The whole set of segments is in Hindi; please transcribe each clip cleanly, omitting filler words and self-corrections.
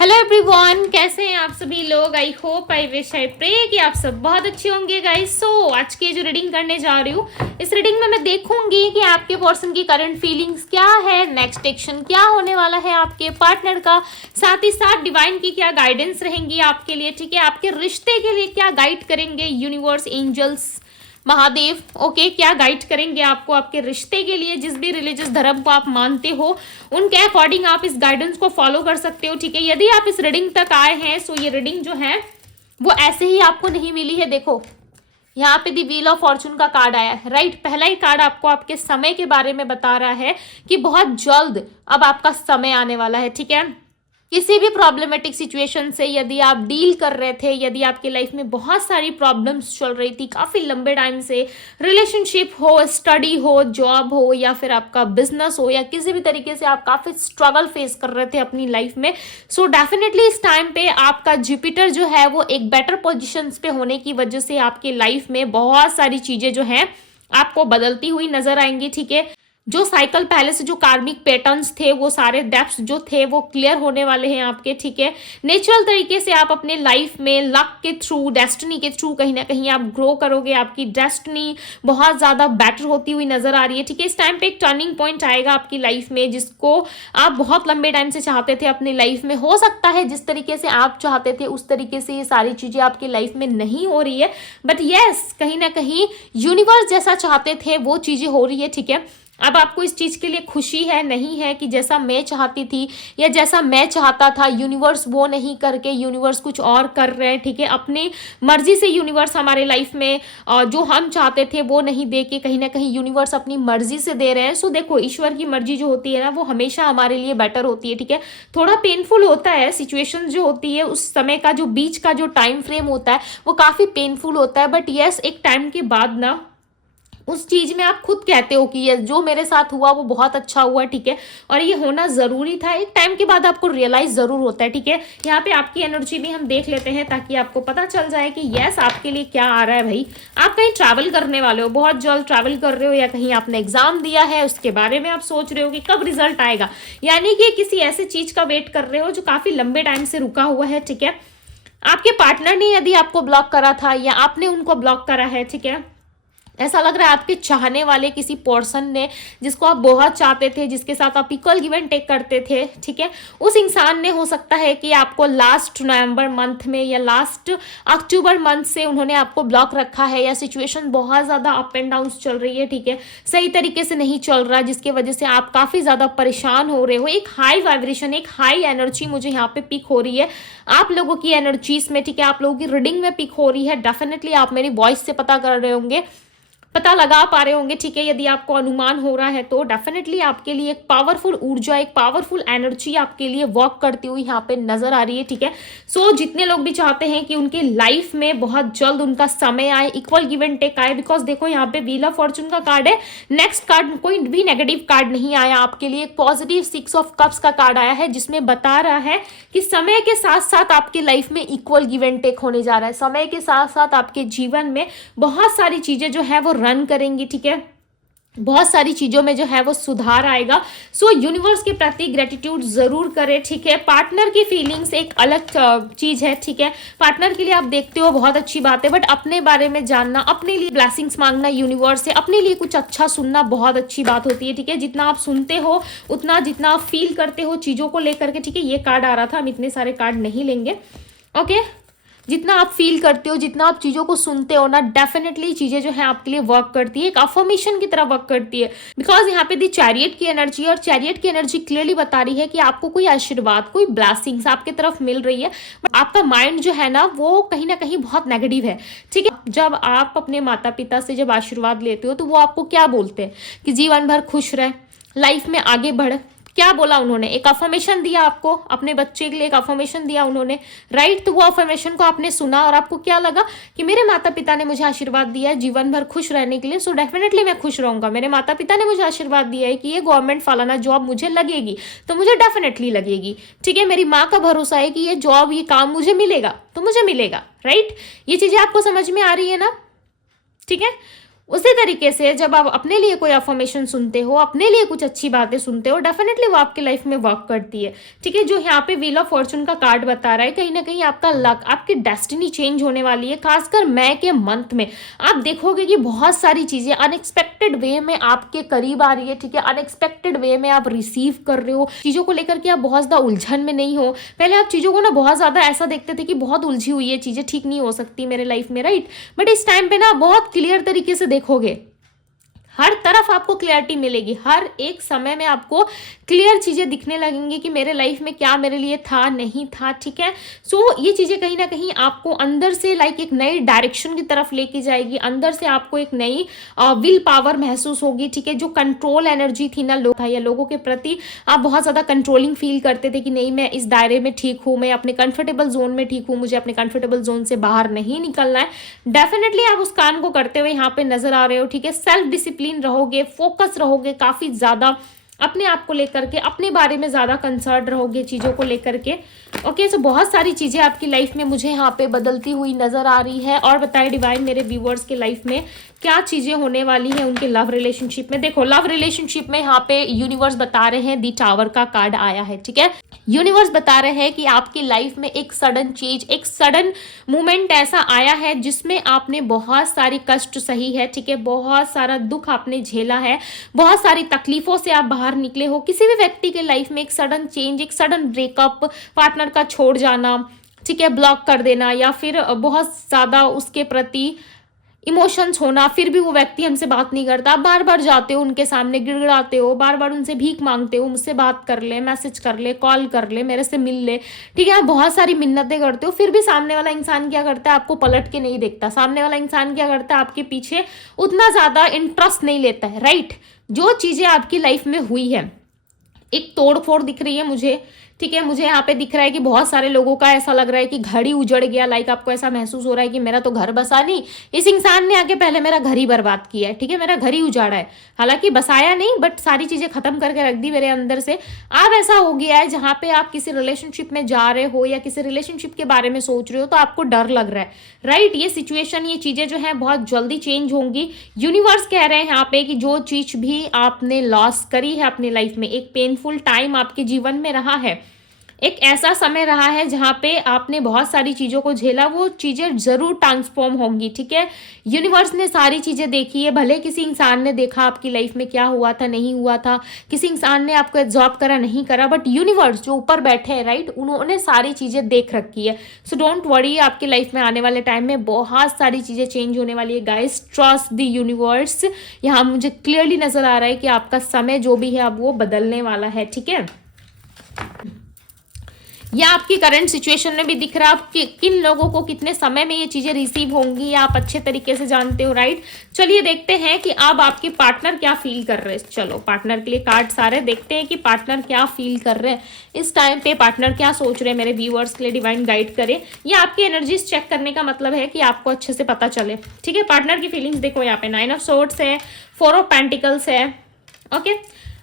हेलो एवरीवन, कैसे हैं आप सभी लोग। I hope I wish I pray कि आप सब बहुत अच्छे होंगे गाइस। आज की जो रीडिंग करने जा रही हूँ, इस रीडिंग में मैं देखूंगी कि आपके पर्सन की करंट फीलिंग्स क्या है, नेक्स्ट एक्शन क्या होने वाला है आपके पार्टनर का, साथ ही साथ डिवाइन की क्या गाइडेंस रहेंगी आपके लिए। ठीक है, आपके रिश्ते के लिए क्या गाइड करेंगे यूनिवर्स, एंजल्स, महादेव। ओके, क्या गाइड करेंगे आपको आपके रिश्ते के लिए। जिस भी रिलीजियस धर्म को आप मानते हो उनके अकॉर्डिंग आप इस गाइडेंस को फॉलो कर सकते हो। ठीक है, यदि आप इस रीडिंग तक आए हैं सो ये रीडिंग जो है वो ऐसे ही आपको नहीं मिली है। देखो यहाँ पे दी व्हील ऑफ फॉर्चून का कार्ड आया है, राइट। पहला ही कार्ड आपको आपके समय के बारे में बता रहा है कि बहुत जल्द अब आपका समय आने वाला है। ठीक है, किसी भी प्रॉब्लमेटिक सिचुएशन से यदि आप डील कर रहे थे, यदि आपकी लाइफ में बहुत सारी प्रॉब्लम्स चल रही थी काफ़ी लंबे टाइम से, रिलेशनशिप हो, स्टडी हो, जॉब हो, या फिर आपका बिजनेस हो, या किसी भी तरीके से आप काफ़ी स्ट्रगल फेस कर रहे थे अपनी लाइफ में, सो डेफिनेटली इस टाइम पे आपका जुपिटर जो है वो एक बेटर पोजिशन पे होने की वजह से आपकी लाइफ में बहुत सारी चीज़ें जो हैं आपको बदलती हुई नजर आएंगी। ठीक है, जो साइकिल पहले से जो कार्मिक पैटर्न्स थे वो सारे डेप्थ्स जो थे वो क्लियर होने वाले हैं आपके। ठीक है, नेचुरल तरीके से आप अपने लाइफ में लक के थ्रू, डेस्टिनी के थ्रू कहीं ना कहीं आप ग्रो करोगे। आपकी डेस्टिनी बहुत ज़्यादा बेटर होती हुई नजर आ रही है। ठीक है, इस टाइम पे एक टर्निंग पॉइंट आएगा आपकी लाइफ में जिसको आप बहुत लंबे टाइम से चाहते थे अपनी लाइफ में। हो सकता है जिस तरीके से आप चाहते थे उस तरीके से ये सारी चीज़ें आपकी लाइफ में नहीं हो रही है, बट येस कहीं ना कहीं यूनिवर्स जैसा चाहते थे वो चीज़ें हो रही है। ठीक है, अब आपको इस चीज़ के लिए खुशी है, नहीं है कि जैसा मैं चाहती थी या जैसा मैं चाहता था यूनिवर्स वो नहीं करके यूनिवर्स कुछ और कर रहे हैं। ठीक है, अपनी मर्जी से यूनिवर्स हमारे लाइफ में जो हम चाहते थे वो नहीं दे के कहीं ना कहीं यूनिवर्स अपनी मर्जी से दे रहे हैं। सो देखो, ईश्वर की मर्जी जो होती है ना वो हमेशा हमारे लिए बेटर होती है। ठीक है, थोड़ा पेनफुल होता है, सिचुएशन जो होती है उस समय का जो बीच का जो टाइम फ्रेम होता है वो काफ़ी पेनफुल होता है, बट यस एक टाइम के बाद ना उस चीज में आप खुद कहते हो कि ये जो मेरे साथ हुआ वो बहुत अच्छा हुआ। ठीक है, और ये होना जरूरी था। एक टाइम के बाद आपको रियलाइज जरूर होता है। ठीक है, यहाँ पे आपकी एनर्जी भी हम देख लेते हैं ताकि आपको पता चल जाए कि यस आपके लिए क्या आ रहा है। भाई आप कहीं ट्रैवल करने वाले हो, बहुत जल्द ट्रैवल कर रहे हो, या कहीं आपने एग्जाम दिया है उसके बारे में आप सोच रहे हो कि कब रिजल्ट आएगा, यानी कि किसी ऐसे चीज का वेट कर रहे हो जो काफी लंबे टाइम से रुका हुआ है। ठीक है, आपके पार्टनर ने यदि आपको ब्लॉक करा था या आपने उनको ब्लॉक करा है, ठीक है, ऐसा लग रहा है आपके चाहने वाले किसी पर्सन ने जिसको आप बहुत चाहते थे, जिसके साथ आप इक्वल गिव एंड टेक करते थे, ठीक है, उस इंसान ने हो सकता है कि आपको लास्ट नवंबर मंथ में या लास्ट अक्टूबर मंथ से उन्होंने आपको ब्लॉक रखा है, या सिचुएशन बहुत ज़्यादा अप एंड डाउन चल रही है। ठीक है, सही तरीके से नहीं चल रहा, जिसकी वजह से आप काफ़ी ज़्यादा परेशान हो रहे हो। एक हाई वाइब्रेशन, एक हाई एनर्जी मुझे यहाँ पे पिक हो रही है आप लोगों की एनर्जीज में। ठीक है, आप लोगों की रीडिंग में पिक हो रही है। डेफिनेटली आप मेरी वॉइस से पता कर रहे होंगे, पता लगा पा रहे होंगे। ठीक है, यदि आपको अनुमान हो रहा है तो डेफिनेटली आपके लिए एक पावरफुल ऊर्जा, एक पावरफुल एनर्जी आपके लिए वर्क करती हुई यहाँ पे नजर आ रही है। ठीक है, सो जितने लोग भी चाहते हैं कि उनके लाइफ में बहुत जल्द उनका समय आए, इक्वल गिव एंड टेक आए, बिकॉज देखो यहाँ पे व्हील ऑफ फॉर्चून का कार्ड है, नेक्स्ट कार्ड कोई भी नेगेटिव कार्ड नहीं आया आपके लिए, एक पॉजिटिव 6 ऑफ कप्स का कार्ड आया है जिसमें बता रहा है कि समय के साथ साथ आपके लाइफ में इक्वल गिव एंड टेक होने जा रहा है। समय के साथ साथ आपके जीवन में बहुत सारी चीजें जो है वो रन करेंगी। ठीक है, बहुत सारी चीजों में जो है वो सुधार आएगा। सो यूनिवर्स के प्रति ग्रेटिट्यूड जरूर करें। ठीक है, पार्टनर की फीलिंग्स एक अलग चीज है। ठीक है, पार्टनर के लिए आप देखते हो बहुत अच्छी बात है, बट अपने बारे में जानना, अपने लिए ब्लेसिंग्स मांगना यूनिवर्स से, अपने लिए कुछ अच्छा सुनना बहुत अच्छी बात होती है। ठीक है, जितना आप सुनते हो उतना, जितना आप फील करते हो चीजों को लेकर के, ठीक है, ये कार्ड आ रहा था, हम इतने सारे कार्ड नहीं लेंगे। ओके, जितना आप फील करते हो, जितना आप चीज़ों को सुनते हो ना, डेफिनेटली चीज़ें जो है आपके लिए वर्क करती है, एक अफर्मेशन की तरह वर्क करती है। बिकॉज यहाँ पे दी चैरियट की एनर्जी, और चैरियट की एनर्जी क्लियरली बता रही है कि आपको कोई आशीर्वाद, कोई ब्लेसिंग्स आपके तरफ मिल रही है, बट आपका माइंड जो है ना वो कहीं ना कहीं बहुत नेगेटिव है। ठीक है, जब आप अपने माता पिता से जब आशीर्वाद लेते हो तो वो आपको क्या बोलते हैं कि जीवन भर खुश रहे, लाइफ में आगे बढ़, क्या बोला उन्होंने, एक अफर्मेशन दिया आपको, अपने बच्चे के लिए एक अफर्मेशन दिया उन्होंने, राइट। तो वो अफर्मेशन को आपने सुना और आपको क्या लगा कि मेरे माता पिता ने मुझे आशीर्वाद दिया है जीवन भर खुश रहने के लिए, सो डेफिनेटली मैं खुश रहूंगा। मेरे माता पिता ने मुझे आशीर्वाद दिया है कि ये गवर्नमेंट फलाना जॉब मुझे लगेगी तो मुझे डेफिनेटली लगेगी। ठीक है, मेरी माँ का भरोसा है कि ये जॉब, ये काम मुझे मिलेगा तो मुझे मिलेगा, राइट। ये चीजें आपको समझ में आ रही है ना। ठीक है, उसी तरीके से जब आप अपने लिए कोई अफर्मेशन सुनते हो, अपने लिए कुछ अच्छी बातें सुनते हो, डेफिनेटली वो आपकी लाइफ में वर्क करती है। ठीक है, जो यहाँ पे व्हील ऑफ फॉर्चून का कार्ड बता रहा है, कहीं ना कहीं आपका लक, आपकी डेस्टिनी चेंज होने वाली है। खासकर मई के मंथ में आप देखोगे कि बहुत सारी चीजें अनएक्सपेक्टेड वे में आपके करीब आ रही है। ठीक है, अनएक्सपेक्टेड वे में आप रिसीव कर रहे हो चीजों को लेकर के, आप बहुत ज्यादा उलझन में नहीं हो। पहले आप चीजों को ना बहुत ज्यादा ऐसा देखते थे कि बहुत उलझी हुई है चीजें, ठीक नहीं हो सकती मेरे लाइफ में, राइट। बट इस टाइम पे ना बहुत क्लियर तरीके से देखोगे, हर तरफ आपको क्लियरिटी मिलेगी, हर एक समय में आपको क्लियर चीजें दिखने लगेंगी कि मेरे लाइफ में क्या मेरे लिए था, नहीं था। ठीक है, सो ये चीजें कहीं ना कहीं आपको अंदर से लाइक एक नई डायरेक्शन की तरफ लेके जाएगी। अंदर से आपको एक नई विल पावर महसूस होगी। ठीक है, जो कंट्रोल एनर्जी थी ना लोग या लोगों के प्रति, आप बहुत ज्यादा कंट्रोलिंग फील करते थे कि नहीं मैं इस दायरे में ठीक हूँ, मैं अपने कंफर्टेबल जोन में ठीक हूँ, मुझे अपने कंफर्टेबल जोन से बाहर नहीं निकलना है। डेफिनेटली आप उस काम को करते हुए यहाँ पे नजर आ रहे हो। ठीक है, सेल्फ डिसिप्लिन रहोगे, फोकस रहोगे, काफी ज्यादा अपने आप को लेकर के, अपने बारे में ज्यादा कंसर्न रहोगे चीजों को लेकर के। ओके, सो बहुत सारी चीजें आपकी लाइफ में मुझे यहाँ पे बदलती हुई नजर आ रही है। और बताए डिवाइन मेरे व्यूअर्स के लाइफ में क्या चीजें होने वाली है उनके लव रिलेशनशिप में। देखो, लव रिलेशनशिप में यहाँ पे यूनिवर्स बता रहे हैं, दी टावर का कार्ड आया है। ठीक है, यूनिवर्स बता रहे हैं कि आपकी लाइफ में एक सडन चेंज, एक सडन मोमेंट ऐसा आया है जिसमें आपने बहुत सारी कष्ट सही है। ठीक है, बहुत सारा दुख आपने झेला है, बहुत सारी तकलीफों से आप बाहर निकले हो। किसी भी व्यक्ति के लाइफ में एक सडन चेंज, एक सडन ब्रेकअप, पार्टनर का छोड़ जाना, ठीक है, ब्लॉक कर देना, या फिर बहुत ज्यादा उसके प्रति इमोशंस होना, फिर भी वो व्यक्ति हमसे बात नहीं करता। आप बार बार जाते हो उनके सामने, गिड़गिड़ाते हो, बार बार उनसे भीख मांगते हो, मुझसे बात कर ले, मैसेज कर ले, कॉल कर ले, मेरे से मिल ले। ठीक है, आप बहुत सारी मिन्नतें करते हो, फिर भी सामने वाला इंसान क्या करता है, आपको पलट के नहीं देखता। सामने वाला इंसान क्या करता है, आपके पीछे उतना ज्यादा इंटरेस्ट नहीं लेता है, राइट। जो चीजें आपकी लाइफ में हुई है, एक तोड़ फोड़ दिख रही है मुझे। ठीक है, मुझे यहाँ पे दिख रहा है कि बहुत सारे लोगों का ऐसा लग रहा है कि घर ही उजड़ गया। लाइक आपको ऐसा महसूस हो रहा है कि मेरा तो घर बसा नहीं, इस इंसान ने आके पहले मेरा घर ही बर्बाद किया है। ठीक है, मेरा घर ही उजाड़ा है, हालांकि बसाया नहीं, बट सारी चीजें खत्म करके रख दी मेरे अंदर से। अब ऐसा हो गया है जहां पे आप किसी रिलेशनशिप में जा रहे हो या किसी रिलेशनशिप के बारे में सोच रहे हो तो आपको डर लग रहा है, राइट। ये सिचुएशन, ये चीजें जो है बहुत जल्दी चेंज होंगी। यूनिवर्स कह रहे हैं यहाँ पे कि जो चीज भी आपने लॉस करी है अपनी लाइफ में, एक पेनफुल टाइम आपके जीवन में रहा है, एक ऐसा समय रहा है जहाँ पे आपने बहुत सारी चीज़ों को झेला, वो चीज़ें ज़रूर ट्रांसफॉर्म होंगी। ठीक है, यूनिवर्स ने सारी चीज़ें देखी है। भले किसी इंसान ने देखा आपकी लाइफ में क्या हुआ था, नहीं हुआ था, किसी इंसान ने आपको एब्जॉर्ब करा, नहीं करा, बट यूनिवर्स जो ऊपर बैठे हैं, राइट, उन्होंने सारी चीज़ें देख रखी है। सो डोंट वरी, आपकी लाइफ में आने वाले टाइम में बहुत सारी चीज़ें चेंज होने वाली है गाइस। Trust the universe. यहाँ मुझे क्लियरली नज़र आ रहा है कि आपका समय जो भी है अब वो बदलने वाला है। ठीक है, या आपकी करंट सिचुएशन में भी दिख रहा है कि किन लोगों को कितने समय में ये चीजें रिसीव होंगी, आप अच्छे तरीके से जानते हो, राइट। चलिए देखते हैं कि अब आपके पार्टनर क्या फील कर रहे हैं। चलो, पार्टनर के लिए कार्ड सारे देखते हैं कि पार्टनर क्या फील कर रहे हैं इस टाइम पे, पार्टनर क्या सोच रहे हैं। मेरे व्यूअर्स के लिए डिवाइन गाइड करे। ये आपकी एनर्जीज चेक करने का मतलब है कि आपको अच्छे से पता चले। ठीक है, पार्टनर की फीलिंग्स देखो, यहाँ पे 9 ऑफ सोर्ड्स है, 4 ऑफ पेंटिकल्स है। ओके,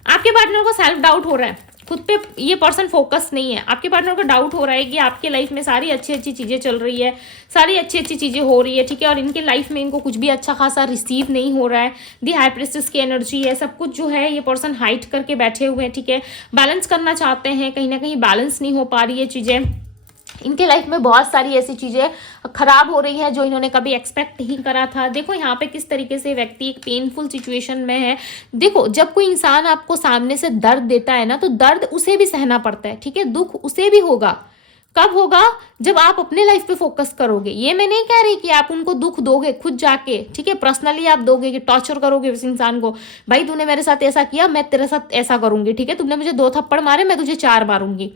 आपके पार्टनर को सेल्फ डाउट हो रहा है, खुद पे ये पर्सन फोकस नहीं है। आपके पार्टनर को डाउट हो रहा है कि आपके लाइफ में सारी अच्छी अच्छी चीज़ें चल रही है, सारी अच्छी अच्छी चीज़ें हो रही है। ठीक है, और इनके लाइफ में इनको कुछ भी अच्छा खासा रिसीव नहीं हो रहा है। दी हाई प्रिस्टेस की एनर्जी है, सब कुछ जो है ये पर्सन हाइड करके बैठे हुए हैं। ठीक है, बैलेंस करना चाहते हैं, कहीं ना कहीं बैलेंस नहीं हो पा रही है चीज़ें। इनके लाइफ में बहुत सारी ऐसी चीज़ें खराब हो रही है जो इन्होंने कभी एक्सपेक्ट नहीं करा था। देखो यहाँ पे किस तरीके से व्यक्ति एक पेनफुल सिचुएशन में है। देखो, जब कोई इंसान आपको सामने से दर्द देता है ना, तो दर्द उसे भी सहना पड़ता है। ठीक है, दुख उसे भी होगा। कब होगा? जब आप अपने लाइफ पे फोकस करोगे। ये मैं नहीं कह रही कि आप उनको दुख दोगे खुद जाके, ठीक है, पर्सनली आप दोगे, कि टॉर्चर करोगे उस इंसान को, भाई तूने मेरे साथ ऐसा किया, मैं तेरे साथ ऐसा करूंगी। ठीक है, तुमने मुझे 2 थप्पड़ मारे, मैं तुझे 4 मारूंगी।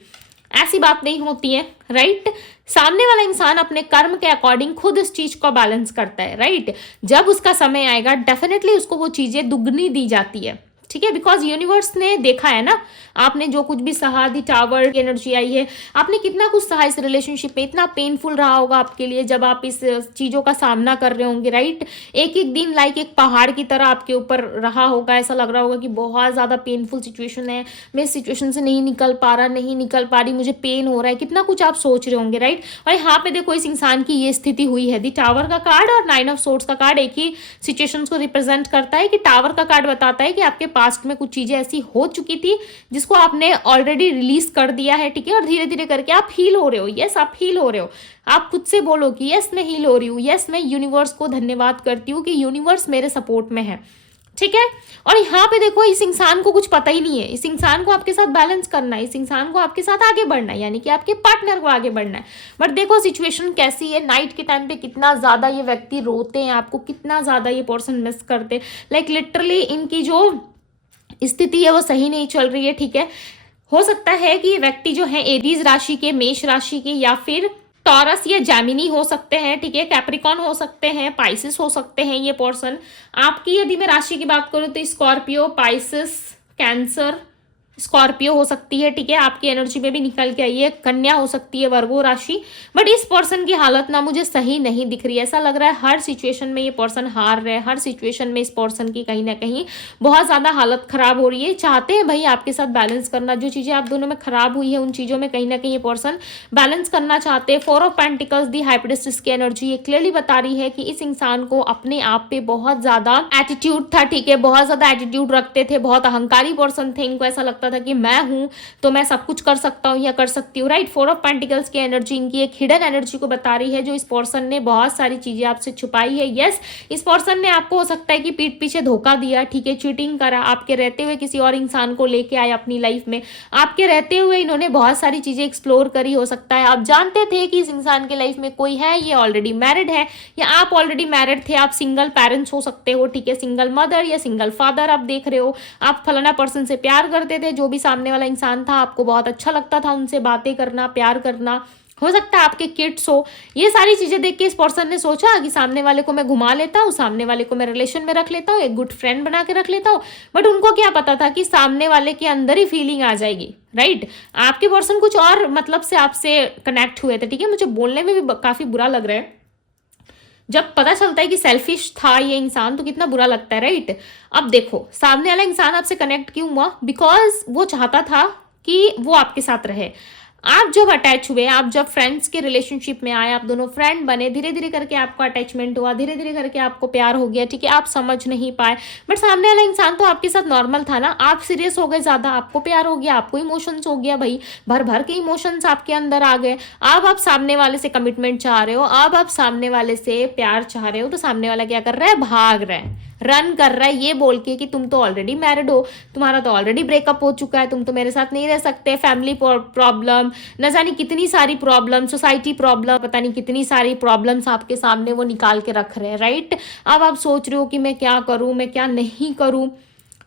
ऐसी बात नहीं होती है, राइट। सामने वाला इंसान अपने कर्म के अकॉर्डिंग खुद इस चीज को बैलेंस करता है, राइट। जब उसका समय आएगा डेफिनेटली उसको वो चीजें दुगनी दी जाती है। ठीक है, बिकॉज यूनिवर्स ने देखा है ना आपने जो कुछ भी सहा, दी टावर की एनर्जी आई है, आपने कितना कुछ सहा इस रिलेशनशिप में, इतना पेनफुल रहा होगा आपके लिए जब आप इस चीजों का सामना कर रहे होंगे, राइट। एक एक दिन लाइक एक पहाड़ की तरह आपके ऊपर रहा होगा, ऐसा लग रहा होगा कि बहुत ज्यादा पेनफुल सिचुएशन है, मैं इस सिचुएशन से नहीं निकल पा रहा, नहीं निकल पा रही, मुझे पेन हो रहा है, कितना कुछ आप सोच रहे होंगे, राइट। और यहाँ पे देखो इस इंसान की ये स्थिति हुई है, दी टावर का कार्ड और 9 ऑफ सोर्ड्स का कार्ड एक ही सिचुएशंस को रिप्रेजेंट करता है। कि टावर का कार्ड बताता है कि आपके पास्ट में कुछ चीजें ऐसी हो चुकी थी जिसको आपने ऑलरेडी रिलीज कर दिया है, ठीक है, और धीरे धीरे करके आप हील हो रहे हो। यस, आप हील हो रहे हो। आप खुद से बोलो कि यस मैं हील हो रही हूँ, यस मैं यूनिवर्स को धन्यवाद करती हूँ कि यूनिवर्स मेरे सपोर्ट में है, ठीक है। और यहाँ पे देखो इस इंसान को कुछ पता ही नहीं है, इस इंसान को आपके साथ बैलेंस करना है, इस इंसान को आपके साथ आगे बढ़ना है, यानी कि आपके पार्टनर को आगे बढ़ना है। बट देखो सिचुएशन कैसी है, नाइट के टाइम पे कितना ज्यादा ये व्यक्ति रोते हैं, आपको कितना ज्यादा ये पर्सन मिस करते हैं, लाइक लिटरली इनकी जो स्थिति है वो सही नहीं चल रही है, ठीक है। हो सकता है कि ये व्यक्ति जो है एरीज राशि के, मेष राशि के, या फिर टॉरस या जैमिनी हो सकते हैं, ठीक है, कैप्रिकॉन हो सकते हैं, पाइसिस हो सकते हैं ये पर्सन। आपकी यदि मैं राशि की बात करूं तो स्कॉर्पियो, पाइसिस, कैंसर, स्कॉर्पियो हो सकती है, ठीक है, आपकी एनर्जी में भी निकल के आई है। कन्या हो सकती है, वर्गो राशि। बट इस पर्सन की हालत ना मुझे सही नहीं दिख रही है, ऐसा लग रहा है हर सिचुएशन में ये पर्सन हार रहे हैं, हर सिचुएशन में इस पर्सन की कहीं ना कहीं बहुत ज्यादा हालत खराब हो रही है। चाहते हैं भाई आपके साथ बैलेंस करना, जो चीजें आप दोनों में खराब हुई है उन चीजों में कहीं ना कहीं ये पर्सन बैलेंस करना चाहते हैं। 4 ऑफ पेंटिकल्स दी हाइपोथेसिस की एनर्जी ये क्लियरली बता रही है कि इस इंसान को अपने आप पे बहुत ज्यादा एटीट्यूड था, ठीक है, बहुत ज्यादा एटीट्यूड रखते थे, बहुत अहंकारी पर्सन थे। इनको ऐसा लगता था कि मैं हूं तो मैं सब कुछ कर सकता हूं या कर सकती हूँ, राइट। 4 ऑफ पेंटिकल्स की एनर्जी इनकी एक हिडन एनर्जी को बता रही है, जो इस पर्सन ने बहुत सारी चीजें आपसे छुपाई है। यस, इस पर्सन ने आपको हो सकता है कि पीठ पीछे धोखा दिया, ठीक है, चीटिंग करा, आपके रहते हुए किसी और इंसान को लेके आए अपनी लाइफ में, आपके रहते हुए इन्होंने बहुत सारी चीजें एक्सप्लोर करी। हो सकता है आप जानते थे कि इस इंसान के लाइफ में कोई है, ये ऑलरेडी मैरिड है, या आप ऑलरेडी मैरिड थे, आप सिंगल पेरेंट्स हो सकते हो, ठीक है, सिंगल मदर या सिंगल फादर आप देख रहे हो, आप फलाना पर्सन से प्यार करते थे, जो भी सामने वाला इंसान था आपको बहुत अच्छा लगता था उनसे बातें करना, प्यार करना। हो सकता है आपके किड्स हो। ये सारी चीजें देख के इस पर्सन ने सोचा कि सामने वाले को मैं घुमा लेता हूँ, सामने वाले को मैं रिलेशन में रख लेता हूँ, एक गुड फ्रेंड बना के रख लेता हूँ। बट उनको क्या पता था कि सामने वाले के अंदर ही फीलिंग आ जाएगी, राइट। आपके पर्सन कुछ और मतलब से आपसे कनेक्ट हुए थे, ठीक है। मुझे बोलने में भी काफी बुरा लग रहा है, जब पता चलता है कि सेल्फिश था ये इंसान तो कितना बुरा लगता है, राइट। अब देखो सामने वाला इंसान आपसे कनेक्ट क्यों हुआ, बिकॉज वो चाहता था कि वो आपके साथ रहे। आप जब अटैच हुए, आप जब फ्रेंड्स के रिलेशनशिप में आए, आप दोनों फ्रेंड बने, धीरे धीरे करके आपको अटैचमेंट हुआ, धीरे धीरे करके आपको प्यार हो गया, ठीक है, आप समझ नहीं पाए। बट सामने वाला इंसान तो आपके साथ नॉर्मल था ना, आप सीरियस हो गए ज्यादा, आपको प्यार हो गया, आपको इमोशंस हो गया, भाई भर भर के इमोशंस आपके अंदर आ गए। अब आप सामने वाले से कमिटमेंट चाह रहे हो, अब आप सामने वाले से प्यार चाह रहे हो, तो सामने वाला क्या कर रहा है, भाग रहा है, रन कर रहा है, ये बोल के कि तुम तो ऑलरेडी मैरिड हो, तुम्हारा तो ऑलरेडी ब्रेकअप हो चुका है, तुम तो मेरे साथ नहीं रह सकते, फैमिली प्रॉब्लम, न जाने कितनी सारी प्रॉब्लम, सोसाइटी प्रॉब्लम, पता नहीं कितनी सारी प्रॉब्लम्स आपके सामने वो निकाल के रख रहे हैं, राइट। अब आप सोच रहे हो कि मैं क्या करूं, मैं क्या नहीं करूं।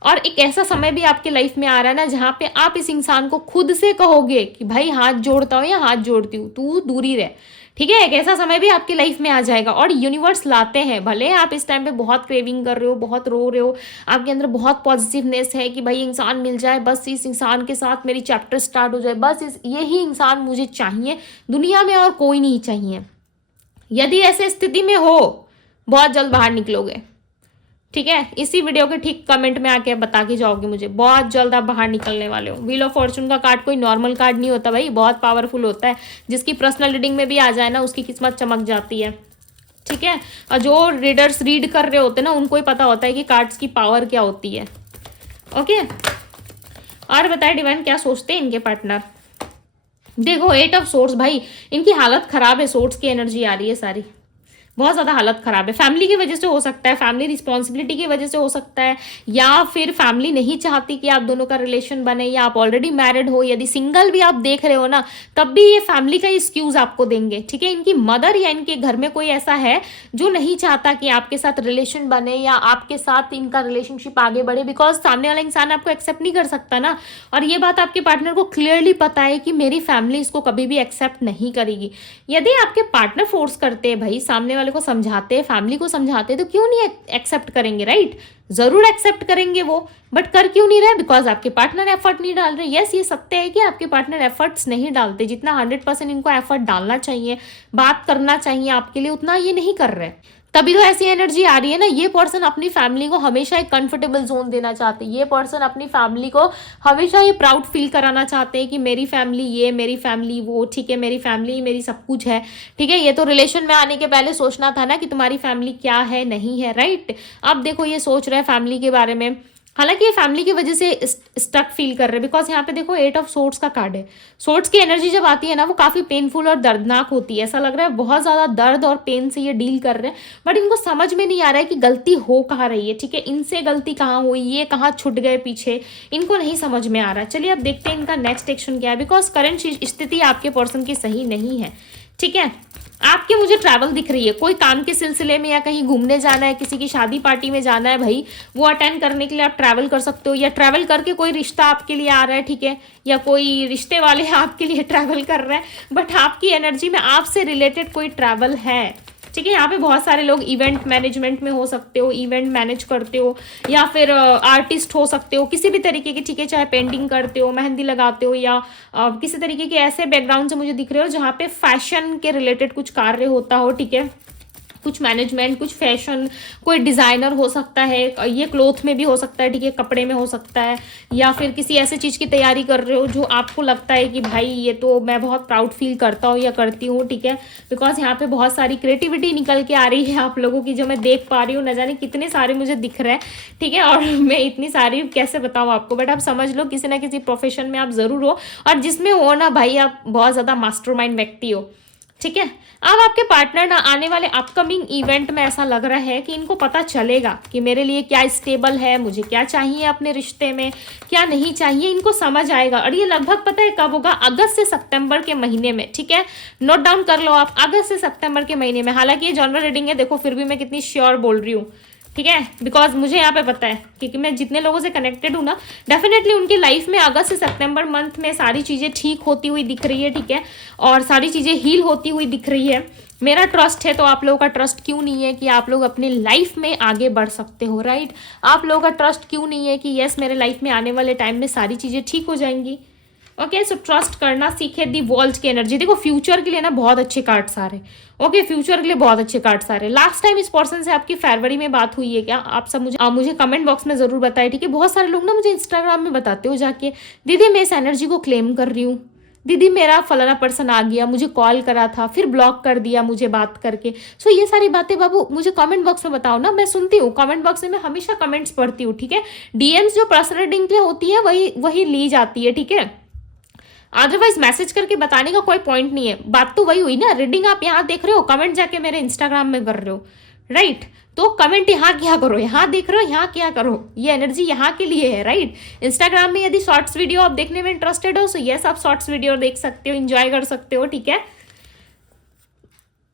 और एक ऐसा समय भी आपके लाइफ में आ रहा है ना जहां पे आप इस इंसान को खुद से कहोगे कि भाई हाथ जोड़ता हूं या हाथ जोड़ती हूँ, तू दूरी रह, ठीक है। एक ऐसा समय भी आपकी लाइफ में आ जाएगा और यूनिवर्स लाते हैं। भले आप इस टाइम पे बहुत क्रेविंग कर रहे हो, बहुत रो रहे हो, आपके अंदर बहुत पॉजिटिवनेस है कि भाई इंसान मिल जाए, बस इस इंसान के साथ मेरी चैप्टर स्टार्ट हो जाए, बस यही इंसान मुझे चाहिए दुनिया में और कोई नहीं चाहिए। यदि ऐसे स्थिति में हो, बहुत जल्द बाहर निकलोगे, ठीक है। इसी वीडियो के ठीक कमेंट में आके बता के जाओगे मुझे, बहुत जल्द आप बाहर निकलने वाले हो। व्हील ऑफ फॉर्चून का कार्ड कोई नॉर्मल कार्ड नहीं होता भाई, बहुत पावरफुल होता है। जिसकी पर्सनल रीडिंग में भी आ जाए ना, उसकी किस्मत चमक जाती है, ठीक है। और जो रीडर्स रीड कर रहे होते हैं ना, उनको ही पता होता है कि कार्ड्स की पावर क्या होती है, ओके। और बताए डिवाइन क्या सोचते हैं इनके पार्टनर। देखो 8 ऑफ सोर्स, भाई इनकी हालत खराब है, सोर्स की एनर्जी आ रही है सारी, बहुत ज़्यादा हालत खराब है। फैमिली की वजह से हो सकता है, फैमिली रिस्पॉन्सिबिलिटी की वजह से हो सकता है, या फिर फैमिली नहीं चाहती कि आप दोनों का रिलेशन बने, या आप ऑलरेडी मैरिड हो। यदि सिंगल भी आप देख रहे हो ना, तब भी ये फैमिली का एक्सक्यूज आपको देंगे, ठीक है। इनकी मदर या इनके घर में कोई ऐसा है जो नहीं चाहता कि आपके साथ रिलेशन बने या आपके साथ इनका रिलेशनशिप आगे बढ़े, बिकॉज सामने वाला इंसान आपको एक्सेप्ट नहीं कर सकता ना। और ये बात आपके पार्टनर को क्लियरली पता है कि मेरी फैमिली इसको कभी भी एक्सेप्ट नहीं करेगी। यदि आपके पार्टनर फोर्स करते हैं भाई सामने वाले को समझाते हैं, फैमिली को समझाते हैं, तो क्यों नहीं एक्सेप्ट करेंगे, राइट? जरूर एक्सेप्ट करेंगे वो, बट कर क्यों नहीं रहे? बिकॉज आपके पार्टनर एफर्ट नहीं डाल रहे। यस, ये सत्य है कि आपके पार्टनर एफर्ट्स नहीं डालते, जितना 100% इनको एफर्ट डालना चाहिए, बात करना चाहिए आपके लिए, उतना ये नहीं कर रहे। तभी तो ऐसी एनर्जी आ रही है ना। ये पर्सन अपनी फैमिली को हमेशा एक कंफर्टेबल जोन देना चाहते हैं। ये पर्सन अपनी फैमिली को हमेशा ये प्राउड फील कराना चाहते हैं कि मेरी फैमिली ये, मेरी फैमिली वो, ठीक है, मेरी फैमिली मेरी सब कुछ है, ठीक है। ये तो रिलेशन में आने के पहले सोचना था ना कि तुम्हारी फैमिली क्या है, नहीं है, राइट? अब देखो ये सोच रहे हैं फैमिली के बारे में। हालांकि ये फैमिली की वजह से स्टक फील कर रहे हैं, बिकॉज यहाँ पे देखो 8 ऑफ सोर्ड्स का कार्ड है। सोर्ड्स की एनर्जी जब आती है ना, वो काफी पेनफुल और दर्दनाक होती है। ऐसा लग रहा है बहुत ज्यादा दर्द और पेन से ये डील कर रहे हैं, बट इनको समझ में नहीं आ रहा है कि गलती हो कहाँ रही है, ठीक है। इनसे गलती कहाँ हुई, ये कहाँ छूट गए पीछे, इनको नहीं समझ में आ रहा है। चलिए अब देखते हैं इनका नेक्स्ट एक्शन क्या है, बिकॉज करंट स्थिति आपके पर्सन की सही नहीं है, ठीक है। आपकी मुझे ट्रैवल दिख रही है, कोई काम के सिलसिले में या कहीं घूमने जाना है, किसी की शादी पार्टी में जाना है भाई, वो अटेंड करने के लिए आप ट्रैवल कर सकते हो, या ट्रैवल करके कोई रिश्ता आपके लिए आ रहा है, ठीक है, या कोई रिश्ते वाले आपके लिए ट्रैवल कर रहे हैं, बट आपकी एनर्जी में आपसे रिलेटेड कोई ट्रैवल है, ठीक है। यहाँ पे बहुत सारे लोग इवेंट मैनेजमेंट में हो सकते हो, इवेंट मैनेज करते हो, या फिर आर्टिस्ट हो सकते हो, किसी भी तरीके की, ठीक है, चाहे पेंटिंग करते हो, मेहंदी लगाते हो, या किसी तरीके के ऐसे बैकग्राउंड से मुझे दिख रहे हो जहाँ पे फैशन के रिलेटेड कुछ कार्य होता हो, ठीक है, कुछ मैनेजमेंट, कुछ फैशन, कोई डिज़ाइनर हो सकता है, ये क्लोथ में भी हो सकता है, ठीक है, कपड़े में हो सकता है, या फिर किसी ऐसे चीज़ की तैयारी कर रहे हो जो आपको लगता है कि भाई ये तो मैं बहुत प्राउड फील करता हूँ या करती हूँ, ठीक है। बिकॉज यहाँ पे बहुत सारी क्रिएटिविटी निकल के आ रही है आप लोगों की, जो मैं देख पा रही हूँ। न जाने कितने सारे मुझे दिख रहे हैं, ठीक है, और मैं इतनी सारी कैसे बताऊँ आपको, बट आप समझ लो किसी ना किसी प्रोफेशन में आप ज़रूर हो, और जिसमें हो ना भाई आप बहुत ज़्यादा मास्टरमाइंड व्यक्ति हो, ठीक है। अब आपके पार्टनर ना आने वाले अपकमिंग इवेंट में ऐसा लग रहा है कि इनको पता चलेगा कि मेरे लिए क्या स्टेबल है, मुझे क्या चाहिए अपने रिश्ते में, क्या नहीं चाहिए, इनको समझ आएगा। और ये लगभग पता है कब होगा? अगस्त से सितंबर के महीने में, ठीक है, नोट डाउन कर लो आप, अगस्त से सितंबर के महीने में। हालांकि ये जनरल रीडिंग है, देखो फिर भी मैं कितनी श्योर बोल रही हूँ, ठीक है, बिकॉज मुझे यहाँ पे पता है, क्योंकि मैं जितने लोगों से कनेक्टेड हूँ ना, डेफिनेटली उनकी लाइफ में अगस्त से सितंबर मंथ में सारी चीज़ें ठीक होती हुई दिख रही है, ठीक है, और सारी चीज़ें हील होती हुई दिख रही है। मेरा ट्रस्ट है, तो आप लोगों का ट्रस्ट क्यों नहीं है कि आप लोग अपनी लाइफ में आगे बढ़ सकते हो, राइट? आप लोगों का ट्रस्ट क्यों नहीं है कि यस मेरे लाइफ में आने वाले टाइम में सारी चीज़ें ठीक हो जाएंगी? ओके, सो ट्रस्ट करना सीखे। दी वॉल्ट की एनर्जी देखो, फ्यूचर के लिए ना बहुत अच्छे कार्ड्स आ रहे हैं। ओके, फ्यूचर के लिए बहुत अच्छे कार्ड्स आ रहे हैं। लास्ट टाइम इस पर्सन से आपकी फरवरी में बात हुई है क्या? आप सब मुझे कमेंट बॉक्स में जरूर बताएं, ठीक है। बहुत सारे लोग ना मुझे इंस्टाग्राम में बताते हो जाके, दीदी मैं इस एनर्जी को क्लेम कर रही हूँ, दीदी मेरा फलाना पर्सन आ गया, मुझे कॉल करा था, फिर ब्लॉक कर दिया मुझे बात करके। सो ये सारी बातें बाबू मुझे कमेंट बॉक्स में बताओ ना, मैं सुनती हूँ कमेंट बॉक्स में, मैं हमेशा कमेंट्स पढ़ती हूँ, ठीक है। डीएम्स जो पर्सनल रीडिंग के होती है वही ली जाती है, ठीक है। अदरवाइज मैसेज करके बताने का कोई पॉइंट नहीं है। बात तो वही हुई ना, रीडिंग आप यहाँ देख रहे हो, कमेंट जाके मेरे इंस्टाग्राम में कर रहे हो, राइट? तो कमेंट यहाँ क्या करो, यहाँ देख रहे हो, यहाँ क्या करो, ये एनर्जी यहाँ के लिए है, राइट? इंस्टाग्राम में यदि शॉर्ट्स वीडियो आप देखने में इंटरेस्टेड हो, सो यस आप शॉर्ट्स वीडियो देख सकते हो, एंजॉय कर सकते हो, ठीक है।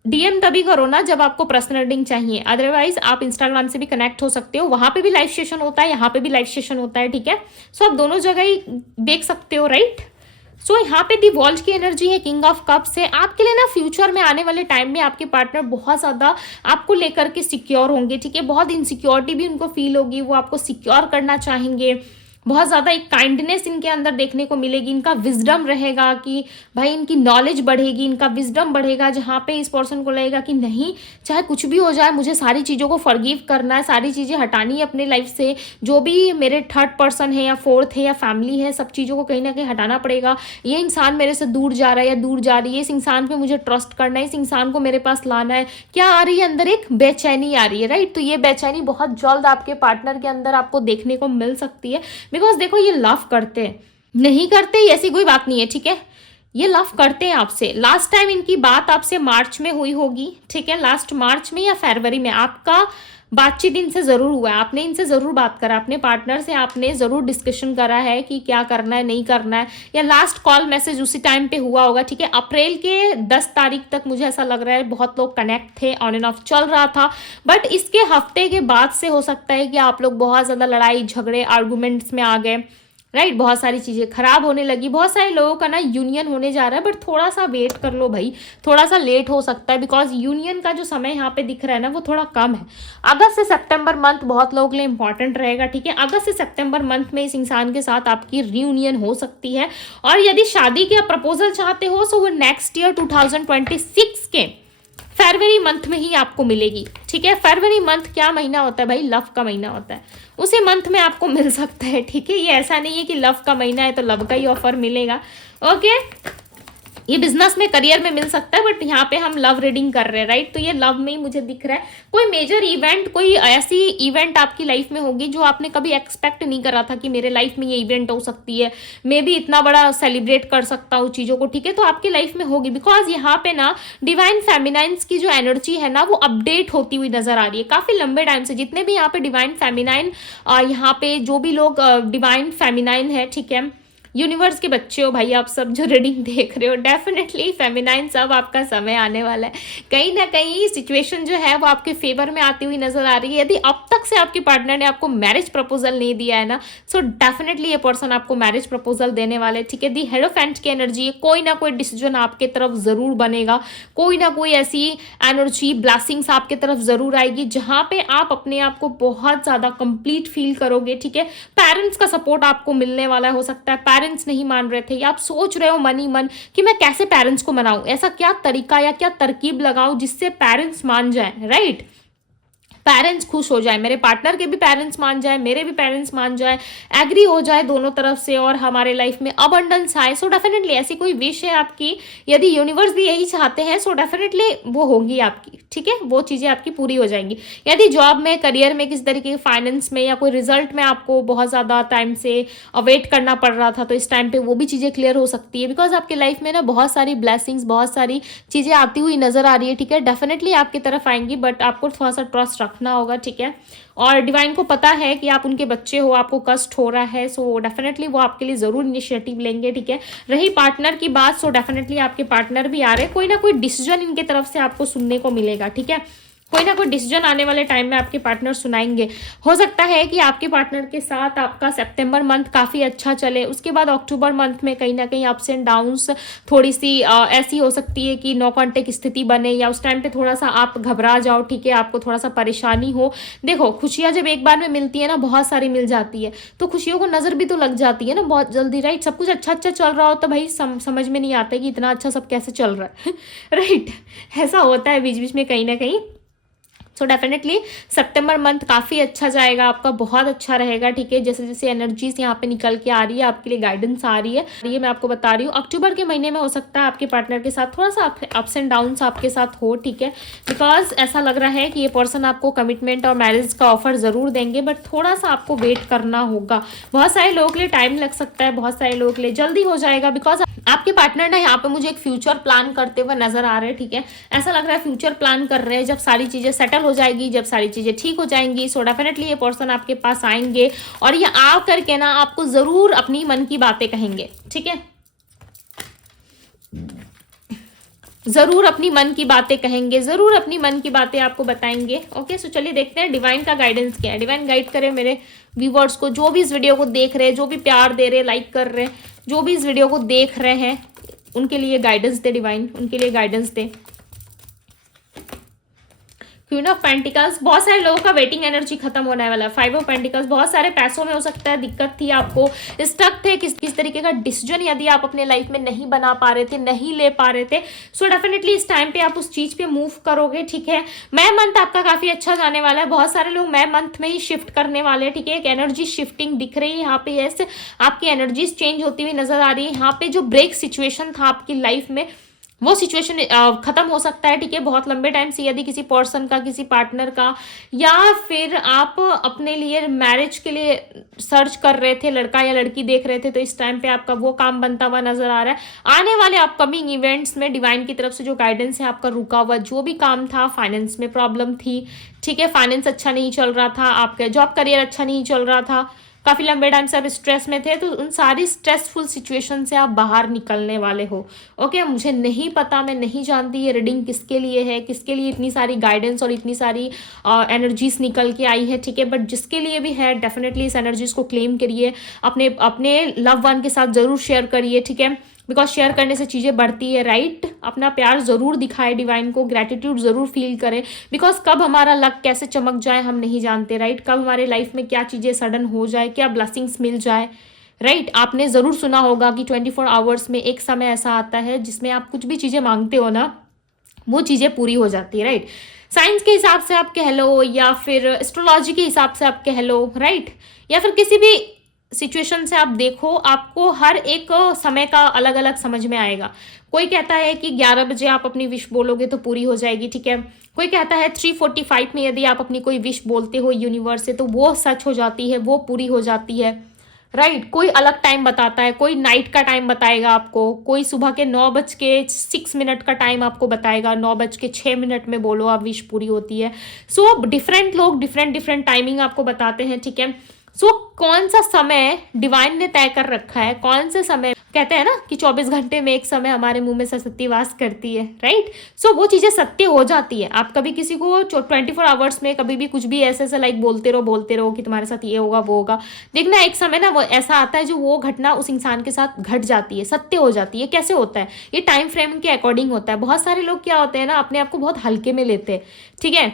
डीएम तभी करो ना जब आपको पर्सनल रीडिंग चाहिए, अदरवाइज आप इंस्टाग्राम से भी कनेक्ट हो सकते हो, वहां पे भी लाइव सेशन होता है, यहाँ पे भी लाइव सेशन होता है, ठीक है। सो आप दोनों जगह ही देख सकते हो, राइट? सो यहाँ पे दी वॉल्ट की एनर्जी है, किंग ऑफ कप्स है। आपके लिए ना फ्यूचर में आने वाले टाइम में आपके पार्टनर बहुत ज़्यादा आपको लेकर के सिक्योर होंगे, ठीक है। बहुत इनसिक्योरिटी भी उनको फील होगी, वो आपको सिक्योर करना चाहेंगे। बहुत ज़्यादा एक काइंडनेस इनके अंदर देखने को मिलेगी, इनका विजडम रहेगा कि भाई इनकी नॉलेज बढ़ेगी, इनका विजडम बढ़ेगा, जहाँ पे इस पर्सन को लगेगा कि नहीं चाहे कुछ भी हो जाए मुझे सारी चीज़ों को फॉरगिव करना है, सारी चीज़ें हटानी है अपने लाइफ से, जो भी मेरे थर्ड पर्सन है या फोर्थ है या फैमिली है, सब चीज़ों को कहीं ना कहीं हटाना पड़ेगा। ये इंसान मेरे से दूर जा रहा है या दूर जा रही है, इस इंसान पे मुझे ट्रस्ट करना है, इस इंसान को मेरे पास लाना है। क्या आ रही है अंदर? एक बेचैनी आ रही है, राइट? तो ये बेचैनी बहुत जल्द आपके पार्टनर के अंदर आपको देखने को मिल सकती है, बिकॉज देखो ये लव करते हैं, नहीं करते ऐसी कोई बात नहीं है, ठीक है। ये लव करते हैं आपसे। लास्ट टाइम इनकी बात आपसे मार्च में हुई होगी, ठीक है, लास्ट मार्च में या फरवरी में आपका बातचीत इनसे जरूर हुआ है, आपने इनसे जरूर बात करा, अपने पार्टनर से आपने जरूर डिस्कशन करा है कि क्या करना है नहीं करना है, या लास्ट कॉल मैसेज उसी टाइम पे हुआ होगा, ठीक है। अप्रैल के 10 तारीख तक मुझे ऐसा लग रहा है बहुत लोग कनेक्ट थे, ऑन एंड ऑफ चल रहा था, बट इसके हफ्ते के बाद से हो सकता है कि आप लोग बहुत ज़्यादा लड़ाई झगड़े आर्गूमेंट्स में आ गए, राइट। बहुत सारी चीज़ें खराब होने लगी, बहुत सारे लोगों का ना यूनियन होने जा रहा है, बट थोड़ा सा वेट कर लो भाई, थोड़ा सा लेट हो सकता है, बिकॉज यूनियन का जो समय यहाँ पे दिख रहा है ना वो थोड़ा कम है। अगस्त से सितंबर मंथ बहुत लोगों के लिए इंपॉर्टेंट रहेगा, ठीक है। अगस्त से सितंबर मंथ में इस इंसान के साथ आपकी रियूनियन हो सकती है, और यदि शादी के प्रपोजल चाहते हो तो वो नेक्स्ट ईयर 2026 के फरवरी मंथ में ही आपको मिलेगी, ठीक है। फरवरी मंथ क्या महीना होता है भाई, लव का महीना होता है, उसी मंथ में आपको मिल सकता है, ठीक है। ये ऐसा नहीं है कि लव का महीना है तो लव का ही ऑफर मिलेगा, ओके। ये बिजनेस में, करियर में मिल सकता है, बट यहाँ पे हम लव रीडिंग कर रहे हैं, राइट। तो ये लव में ही मुझे दिख रहा है। कोई मेजर इवेंट, कोई ऐसी इवेंट आपकी लाइफ में होगी जो आपने कभी एक्सपेक्ट नहीं करा था कि मेरे लाइफ में ये इवेंट हो सकती है, मे बी इतना बड़ा सेलिब्रेट कर सकता हूँ चीज़ों को, ठीक है। तो आपकी लाइफ में होगी, बिकॉज यहाँ पे ना डिवाइन फेमिनाइन्स की जो एनर्जी है ना वो अपडेट होती हुई नजर आ रही है काफ़ी लंबे टाइम से। जितने भी यहाँ पे डिवाइन फेमिनाइन, यहाँ पे जो भी लोग डिवाइन फेमिनाइन है, ठीक है, यूनिवर्स के बच्चे हो भाई, आप सब जो रीडिंग देख रहे हो, डेफिनेटली फेमिनाइन सब आपका समय आने वाला है। कहीं ना कहीं सिचुएशन जो है वो आपके फेवर में आती हुई नजर आ रही है। यदि अब तक से आपके पार्टनर ने आपको मैरिज प्रपोजल नहीं दिया है ना, सो डेफिनेटली ये पर्सन आपको मैरिज प्रपोजल देने वाले, ठीक है। दी हेरोफेंट की एनर्जी है, कोई ना कोई डिसीजन आपके तरफ जरूर बनेगा, कोई ना कोई ऐसी एनर्जी, ब्लेसिंग्स आपके तरफ जरूर आएगी जहां पे आप अपने आप को बहुत ज्यादा कंप्लीट फील करोगे, ठीक है। पेरेंट्स का सपोर्ट आपको मिलने वाला हो सकता है, पेरेंट्स नहीं मान रहे थे या आप सोच रहे हो मन ही मन कि मैं कैसे पेरेंट्स को मनाऊं, ऐसा क्या तरीका या क्या तरकीब लगाऊं जिससे पेरेंट्स मान जाएं, राइट। पेरेंट्स खुश हो जाए, मेरे पार्टनर के भी पेरेंट्स मान जाए, मेरे भी पेरेंट्स मान जाए, एग्री हो जाए दोनों तरफ से, और हमारे लाइफ में अबंडेंस आए। सो डेफिनेटली ऐसी कोई विश है आपकी, यदि यूनिवर्स भी यही चाहते हैं, सो डेफिनेटली वो होगी आपकी, ठीक है। वो चीज़ें आपकी पूरी हो जाएंगी। यदि जॉब में, करियर में, किसी तरीके के फाइनेंस में या कोई रिजल्ट में आपको बहुत ज़्यादा टाइम से वेट करना पड़ रहा था, तो इस टाइम पे वो भी चीज़ें क्लियर हो सकती है, बिकॉज आपकी लाइफ में ना बहुत सारी ब्लेसिंग्स, बहुत सारी चीज़ें आती हुई नजर आ रही है, ठीक है। डेफिनेटली आपकी तरफ आएंगी, बट आपको थोड़ा सा ट्रस्ट रखना होगा, ठीक है। और डिवाइन को पता है कि आप उनके बच्चे हो, आपको कष्ट हो रहा है, सो डेफिनेटली वो आपके लिए जरूर इनिशिएटिव लेंगे, ठीक है। रही पार्टनर की बात, सो डेफिनेटली आपके पार्टनर भी आ रहे हैं, कोई ना कोई डिसीजन इनके तरफ से आपको सुनने को मिलेगा, ठीक है। कोई ना कोई डिसीजन आने वाले टाइम में आपके पार्टनर सुनाएंगे। हो सकता है कि आपके पार्टनर के साथ आपका सितंबर मंथ काफ़ी अच्छा चले, उसके बाद अक्टूबर मंथ में कहीं ना कहीं अप्स एंड डाउन्स थोड़ी सी ऐसी हो सकती है कि नो कॉन्टेक्ट स्थिति बने, या उस टाइम पे थोड़ा सा आप घबरा जाओ, ठीक है, आपको थोड़ा सा परेशानी हो। देखो, खुशियाँ जब एक बार में मिलती है ना, बहुत सारी मिल जाती है, तो खुशियों को नज़र भी तो लग जाती है ना बहुत जल्दी, राइट। सब कुछ अच्छा अच्छा चल रहा हो तो भाई समझ में नहीं आता कि इतना अच्छा सब कैसे चल रहा है राइट। ऐसा होता है बीच बीच में कहीं ना कहीं। सो डेफिनेटली सितंबर मंथ काफ़ी अच्छा जाएगा आपका, बहुत अच्छा रहेगा, ठीक है। जैसे जैसे एनर्जीज यहाँ पे निकल के आ रही है, आपके लिए गाइडेंस आ रही है, ये मैं आपको बता रही हूँ। अक्टूबर के महीने में हो सकता है आपके पार्टनर के साथ थोड़ा सा अप्स एंड डाउन्स आपके साथ हो, ठीक है, बिकॉज ऐसा लग रहा है कि ये पर्सन आपको कमिटमेंट और मैरिज का ऑफर ज़रूर देंगे, बट थोड़ा सा आपको वेट करना होगा। बहुत सारे लोगों के लिए टाइम लग सकता है, बहुत सारे लोगों के लिए जल्दी हो जाएगा, बिकॉज आपके पार्टनर ना यहाँ पे मुझे एक फ्यूचर प्लान करते हुए नजर आ रहे हैं, ठीक है। ऐसा लग रहा है फ्यूचर प्लान कर रहे हैं, जब सारी चीज़ें सेटल हो जाएगी, जब सारी चीज़ें ठीक हो जाएंगी, सो डेफिनेटली ये पर्सन आपके पास आएंगे, और ये आ करके ना आपको ज़रूर अपनी मन की बातें कहेंगे, ठीक है। ज़रूर अपनी मन की बातें कहेंगे, ज़रूर अपनी मन की बातें आपको बताएंगे, ओके। सो चलिए देखते हैं डिवाइन का गाइडेंस क्या है। डिवाइन गाइड करे मेरे व्यूवर्स को, जो भी इस वीडियो को देख रहे हैं, जो भी प्यार दे रहे हैं, लाइक कर रहे हैं, जो भी इस वीडियो को देख रहे हैं, उनके लिए गाइडेंस दे डिवाइन, उनके लिए guidance they. Queen of pentacles, बहुत सारे लोगों का वेटिंग एनर्जी खत्म होने वाला है। फाइव ऑफ पेंटिकल्स, बहुत सारे पैसों में हो सकता है दिक्कत थी, आपको स्टक थे, किस तरीके का डिसीजन यदि आप अपने लाइफ में नहीं बना पा रहे थे, नहीं ले पा रहे थे, सो डेफिनेटली इस टाइम पे आप उस चीज पे मूव करोगे, ठीक है। मई मंथ आपका काफी अच्छा जाने वाला है, बहुत सारे लोग मई मंथ में ही शिफ्ट करने वाले हैं, ठीक है। एक एनर्जी शिफ्टिंग दिख रही है यहाँ पे, यस, आपकी एनर्जीज चेंज होती हुई नजर आ रही है। यहाँ पे जो ब्रेक सिचुएशन था आपकी लाइफ में, वो सिचुएशन खत्म हो सकता है, ठीक है। बहुत लंबे टाइम से यदि किसी पर्सन का, किसी पार्टनर का, या फिर आप अपने लिए मैरिज के लिए सर्च कर रहे थे, लड़का या लड़की देख रहे थे, तो इस टाइम पे आपका वो काम बनता हुआ नजर आ रहा है। आने वाले अपकमिंग इवेंट्स में डिवाइन की तरफ से जो गाइडेंस है, आपका रुका हुआ जो भी काम था, फाइनेंस में प्रॉब्लम थी, ठीक है, फाइनेंस अच्छा नहीं चल रहा था, आपका जॉब करियर अच्छा नहीं चल रहा था, काफ़ी लंबे टाइम से आप स्ट्रेस में थे, तो उन सारी स्ट्रेसफुल सिचुएशन से आप बाहर निकलने वाले हो। ओके, मुझे नहीं पता, मैं नहीं जानती ये रीडिंग किसके लिए है, किसके लिए इतनी सारी गाइडेंस और इतनी सारी एनर्जीज निकल के आई है, ठीक है। बट जिसके लिए भी है, डेफिनेटली इस एनर्जीज को क्लेम करिए, अपने अपने लव वन के साथ ज़रूर शेयर करिए, ठीक है। बिकॉज शेयर करने से चीज़ें बढ़ती है, राइट। अपना प्यार ज़रूर दिखाए डिवाइन को, ग्रैटिट्यूड ज़रूर फील करें, बिकॉज कब हमारा लक कैसे चमक जाए हम नहीं जानते, राइट। कब हमारे लाइफ में क्या चीज़ें सडन हो जाए, क्या ब्लेसिंग्स मिल जाए, राइट। आपने ज़रूर सुना होगा कि 24 आवर्स में एक समय ऐसा आता है जिसमें आप कुछ भी चीज़ें मांगते हो ना, वो चीज़ें पूरी हो जाती है, राइट। साइंस के हिसाब से आप कह लो, या फिर एस्ट्रोलॉजी के हिसाब से आप कह लो, राइट, या फिर किसी भी सिचुएशन से आप देखो, आपको हर एक समय का अलग अलग समझ में आएगा। कोई कहता है कि 11 बजे आप अपनी विश बोलोगे तो पूरी हो जाएगी, ठीक है। कोई कहता है 3:45 में यदि आप अपनी कोई विश बोलते हो यूनिवर्स से तो वो सच हो जाती है, वो पूरी हो जाती है, राइट। कोई अलग टाइम बताता है, कोई नाइट का टाइम बताएगा आपको, कोई सुबह के 9:06 का टाइम आपको बताएगा, 9:06 में बोलो आप विश पूरी होती है। सो डिफरेंट लोग डिफरेंट टाइमिंग आपको बताते हैं, ठीक है। सो कौन सा समय डिवाइन ने तय कर रखा है, कौन से समय, कहते हैं ना कि 24 घंटे में एक समय हमारे मुंह में सरस्वती वास करती है, राइट। सो वो चीज़ें सत्य हो जाती है। आप कभी किसी को 24 आवर्स में कभी भी कुछ भी ऐसे ऐसे लाइक बोलते रहो कि तुम्हारे साथ ये होगा वो होगा, देखना एक समय ना वो ऐसा आता है जो वो घटना उस इंसान के साथ घट जाती है, सत्य हो जाती है। कैसे होता है, ये टाइम फ्रेम के अकॉर्डिंग होता है। बहुत सारे लोग क्या होते हैं ना, अपने आप को बहुत हल्के में लेते हैं, ठीक है।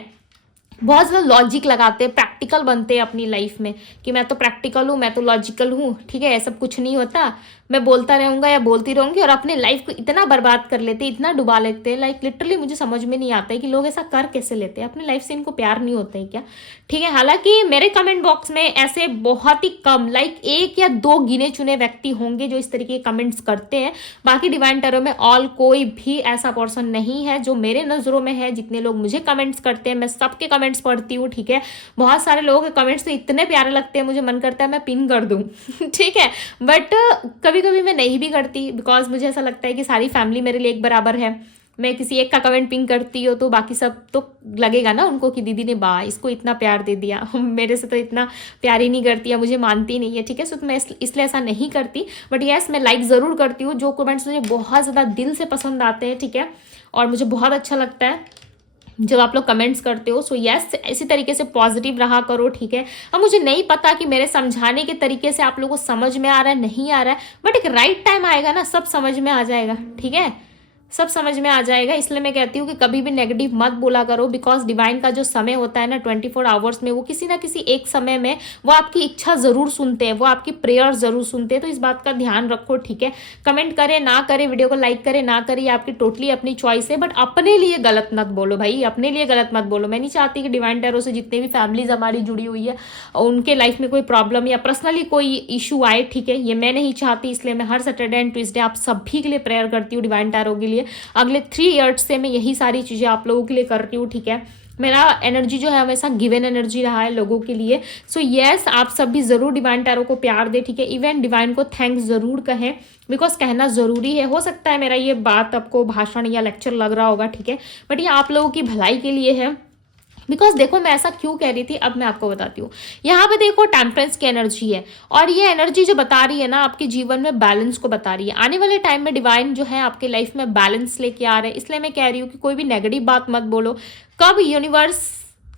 बहुत ज़्यादा लॉजिक लगाते हैं, प्रैक्टिकल बनते हैं अपनी लाइफ में कि मैं तो प्रैक्टिकल हूँ, मैं तो लॉजिकल हूँ, ठीक है। ऐसा कुछ नहीं होता, मैं बोलता रहूँगा या बोलती रहूँगी, और अपने लाइफ को इतना बर्बाद कर लेते हैं, इतना डुबा लेते हैं, लाइक लिटरली मुझे समझ में नहीं आता है कि लोग ऐसा कर कैसे लेते हैं। अपनी लाइफ से इनको प्यार नहीं होता है क्या, ठीक है। हालांकि मेरे कमेंट बॉक्स में ऐसे बहुत ही कम, लाइक 1 या 2 गिने चुने व्यक्ति होंगे जो इस तरीके के कमेंट्स करते हैं। बाकी डिवाइन टैरो में ऑल कोई भी ऐसा पर्सन नहीं है जो मेरे नज़रों में है। जितने लोग मुझे कमेंट्स करते हैं, मैं सबके कमेंट्स पढ़ती हूँ, ठीक है। बहुत सारे लोगों के कमेंट्स तो इतने प्यारे लगते हैं, मुझे मन करता है मैं पिन कर दूँ ठीक है। बट कभी कभी मैं नहीं भी करती, बिकॉज मुझे ऐसा लगता है कि सारी फैमिली मेरे लिए एक बराबर है। मैं किसी एक का कमेंट पिंग करती हो तो बाकी सब तो लगेगा ना उनको कि दीदी ने इसको इतना प्यार दे दिया मेरे से तो इतना प्यार ही नहीं करती है, मुझे मानती नहीं है, ठीक है। सो तो मैं इसलिए ऐसा नहीं करती। बट यस, मैं लाइक ज़रूर करती हूँ जो कमेंट्स मुझे बहुत ज़्यादा दिल से पसंद आते हैं, ठीक है। और मुझे बहुत अच्छा लगता है जब आप लोग कमेंट्स करते हो। सो यस, इसी तरीके से पॉजिटिव रहा करो, ठीक है। अब मुझे नहीं पता कि मेरे समझाने के तरीके से आप लोगों को समझ में आ रहा है नहीं आ रहा है, बट एक राइट टाइम आएगा ना, सब समझ में आ जाएगा, ठीक है। सब समझ में आ जाएगा। इसलिए मैं कहती हूँ कि कभी भी नेगेटिव मत बोला करो, बिकॉज डिवाइन का जो समय होता है ना 24 आवर्स में, वो किसी ना किसी एक समय में वो आपकी इच्छा ज़रूर सुनते हैं, वो आपकी प्रेयर ज़रूर सुनते हैं। तो इस बात का ध्यान रखो, ठीक है। कमेंट करे ना करे, वीडियो को लाइक करे ना करे, ये आपकी टोटली अपनी चॉइस है। बट अपने लिए गलत मत बोलो भाई, अपने लिए गलत मत बोलो। मैं नहीं चाहती कि डिवाइन टैरो से जितने भी फैमिलीज हमारी जुड़ी हुई है उनके लाइफ में कोई प्रॉब्लम या पर्सनली कोई इशू आए, ठीक है। ये मैं नहीं चाहती, इसलिए मैं हर सैटरडे एंड ट्यूसडे आप सभी के लिए प्रेयर करती हूँ डिवाइन टैरो के लिए। अगले 3 ईयर्स से मैं यही सारी चीज़ें आप लोगों के लिए कर रही हूँ, ठीक है। मेरा एनर्जी जो है हमेशा गिवन एनर्जी रहा है लोगों के लिए। सो यस, आप सब भी ज़रूर डिवाइन टैरो को प्यार दे, ठीक है। इवन डिवाइन को थैंक्स ज़रूर कहें, बिकॉज कहना ज़रूरी है। हो सकता है मेरा ये बात आपको भाषण या लेक्चर लग रहा होगा, ठीक है, बट ये आप लोगों की भलाई के लिए है। बिकॉज देखो मैं ऐसा क्यों कह रही थी, अब मैं आपको बताती हूँ। यहाँ पे देखो टेम्परेंस की एनर्जी है, और ये एनर्जी जो बता रही है ना आपके जीवन में बैलेंस को बता रही है। आने वाले टाइम में डिवाइन जो है आपके लाइफ में बैलेंस लेके आ रहे हैं। इसलिए मैं कह रही हूँ कि कोई भी नेगेटिव बात मत बोलो। कब यूनिवर्स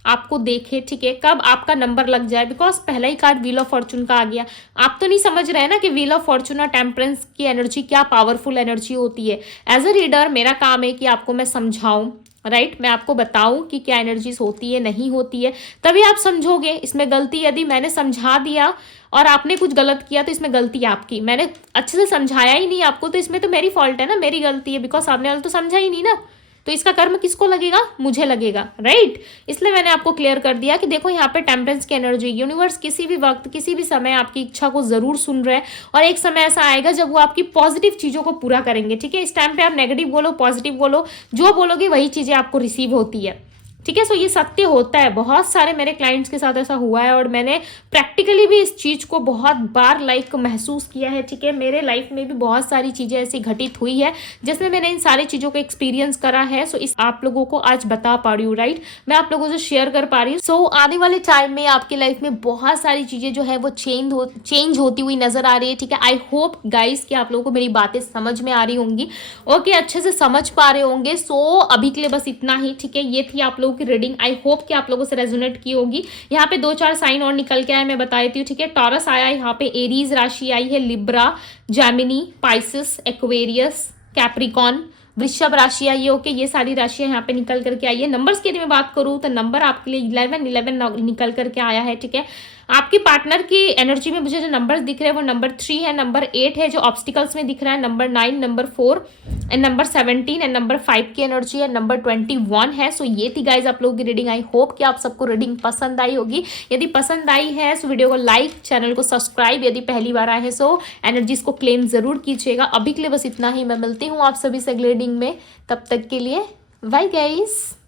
आपको देखे, ठीक है, कब आपका नंबर लग जाए, बिकॉज पहला ही कार्ड व्हील ऑफ फॉर्चून का आ गया। आप तो नहीं समझ रहे हैं ना कि व्हील ऑफ फॉर्चून और टेम्परेंस की एनर्जी क्या पावरफुल एनर्जी होती है। एज अ रीडर मेरा काम है कि आपको मैं समझाऊं, राइट, मैं आपको बताऊं कि क्या एनर्जीज होती है नहीं होती है, तभी आप समझोगे। इसमें गलती यदि मैंने समझा दिया और आपने कुछ गलत किया तो इसमें गलती आपकी। मैंने अच्छे से समझाया ही नहीं आपको तो इसमें तो मेरी फॉल्ट है ना, मेरी गलती है, बिकॉज सामने वाला तो समझा ही नहीं ना। तो इसका कर्म किसको लगेगा, मुझे लगेगा, राइट। इसलिए मैंने आपको क्लियर कर दिया कि देखो यहाँ पे टेम्परेंस की एनर्जी, यूनिवर्स किसी भी वक्त किसी भी समय आपकी इच्छा को जरूर सुन रहे हैं, और एक समय ऐसा आएगा जब वो आपकी पॉजिटिव चीजों को पूरा करेंगे, ठीक है। इस टाइम पे आप नेगेटिव बोलो पॉजिटिव बोलो, जो बोलोगे वही चीजें आपको रिसीव होती है, ठीक है। सो ये सत्य होता है, बहुत सारे मेरे क्लाइंट्स के साथ ऐसा हुआ है और मैंने प्रैक्टिकली भी इस चीज़ को बहुत बार महसूस किया है। ठीक है, मेरे लाइफ में भी बहुत सारी चीज़ें ऐसी घटित हुई है जिसमें मैंने इन सारी चीज़ों को एक्सपीरियंस करा है। सो इस आप लोगों को आज बता पा रही हूँ, राइट, मैं आप लोगों से शेयर कर पा रही हूँ। सो आने वाले टाइम में आपकी लाइफ में बहुत सारी चीज़ें जो है वो चेंज होती हुई नजर आ रही है। ठीक है, आई होप गाइस कि आप लोगों को मेरी बातें समझ में आ रही होंगी, ओके, अच्छे से समझ पा रहे होंगे। सो अभी के लिए बस इतना ही। ठीक है, ये थी आप लोगों की रीडिंग। आई होप कि आप लोगों से रेजोनेट की होगी। यहाँ पे 2-4 साइन और निकल के आए, मैं बता देती हूँ। ठीक है, टॉरस आया, यहाँ पे एरीज राशि आई है, Libra, Gemini, Pisces, Aquarius, Capricorn, वृषभ राशि आई है। ओके, ये सारी राशियां यहाँ पे निकल करके आई है। नंबर्स की यदि मैं बात करूँ तो नंबर आपके लिए 11 निकल करके आया है। ठीक है, आपकी पार्टनर की एनर्जी में मुझे जो नंबर्स दिख रहे हैं वो नंबर 3 है, नंबर 8 है, जो ऑब्स्टिकल्स में दिख रहा है number 9, number 4 and number 17 and number 5 की एनर्जी है, नंबर 21 है। सो ये थी गाइज आप लोगों की रीडिंग। आई होप कि आप सबको रीडिंग पसंद आई होगी। यदि पसंद आई है सो वीडियो को लाइक, चैनल को सब्सक्राइब, यदि पहली बार आए हैं सो एनर्जीज को क्लेम जरूर कीजिएगा। अभी के लिए बस इतना ही, मैं मिलती हूँ आप सभी से अगले रीडिंग में। तब तक के लिए बाय गाइस।